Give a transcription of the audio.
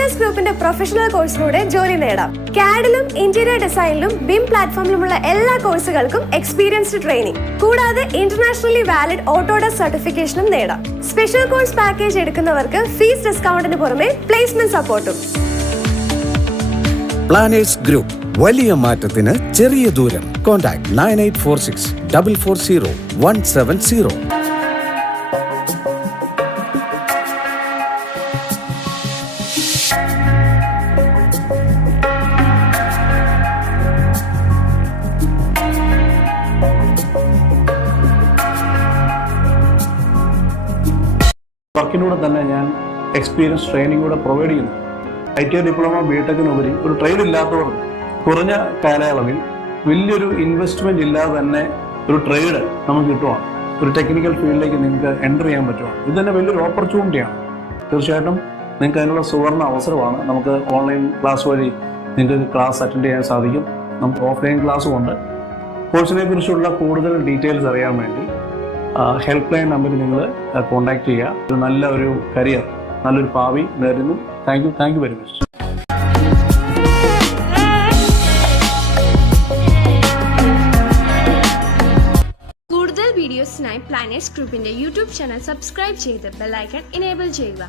Planners ഗ്രൂപ്പിന്റെ professional കോഴ്സിലൂടെ ജോലി നേടാം. CAD-ലും ഇന്റീരിയർ ഡിസൈനിലും BIM പ്ലാറ്റ്ഫോമിലുമുള്ള എല്ലാ കോഴ്സുകൾക്കും എക്സ്പീരിയൻസ്ഡ് ട്രെയിനിങ്, കൂടാതെ ഇന്റർനാഷണലി വാലിഡ് ഓട്ടോഡെസ്ക് സർട്ടിഫിക്കേഷനും നേടാം. സ്പെഷ്യൽ കോഴ്സ് പാക്കേജ് എടുക്കുന്നവർക്ക് ഫീസ് ഡിസ്കൗണ്ടിന് പുറമെ പ്ലേസ്മെന്റ് സപ്പോർട്ടും. പ്ലാനേഴ്സ് ഗ്രൂപ്പ്, വലിയ മാറ്റത്തിന് ചെറിയ ദൂരം. കോൺടാക്ട് 9846 440 170. വർക്കിലൂടെ തന്നെ ഞാൻ എക്സ്പീരിയൻസ് ട്രെയിനിങ് കൂടെ പ്രൊവൈഡ് ചെയ്യുന്നു. IT ഡിപ്ലോമ ബിടെക്കിനുപരി ഒരു ട്രേഡ് ഇല്ലാത്തവർക്ക് കുറഞ്ഞ കാലയളവിൽ വലിയൊരു ഇൻവെസ്റ്റ്മെന്റ് ഇല്ലാതെ തന്നെ ഒരു ട്രേഡ് നമുക്ക് കിട്ടുവാണ്. ഒരു ടെക്നിക്കൽ ഫീൽഡിലേക്ക് നിങ്ങൾക്ക് എൻ്റർ ചെയ്യാൻ പറ്റുവാണ്. ഇത് തന്നെ വലിയൊരു ഓപ്പർച്യൂണിറ്റിയാണ്. തീർച്ചയായിട്ടും നിങ്ങൾക്ക് അതിനുള്ള സുവർണ്ണ അവസരമാണ്. നമുക്ക് ഓൺലൈൻ ക്ലാസ് വഴി നിങ്ങൾക്ക് ക്ലാസ് അറ്റൻഡ് ചെയ്യാൻ സാധിക്കും. നമുക്ക് ഓഫ്ലൈൻ ക്ലാസ്സും ഉണ്ട്. കോഴ്സിനെ കുറിച്ചുള്ള കൂടുതൽ ഡീറ്റെയിൽസ് അറിയാൻ വേണ്ടി ഹെൽപ്പ് ലൈൻ നമ്പറിൽ നിങ്ങൾ കോൺടാക്ട് ചെയ്യുക. ഒരു നല്ലൊരു കരിയർ, നല്ലൊരു ഭാവി നേരുന്നു. Thank you very much. കൂടുതൽ വീഡിയോസിനായി പ്ലാനേഴ്സ് ഗ്രൂപ്പിന്റെ യൂട്യൂബ് ചാനൽ സബ്സ്ക്രൈബ് ചെയ്ത് ബെൽ ഐക്കൺ എനേബിൾ ചെയ്യുക.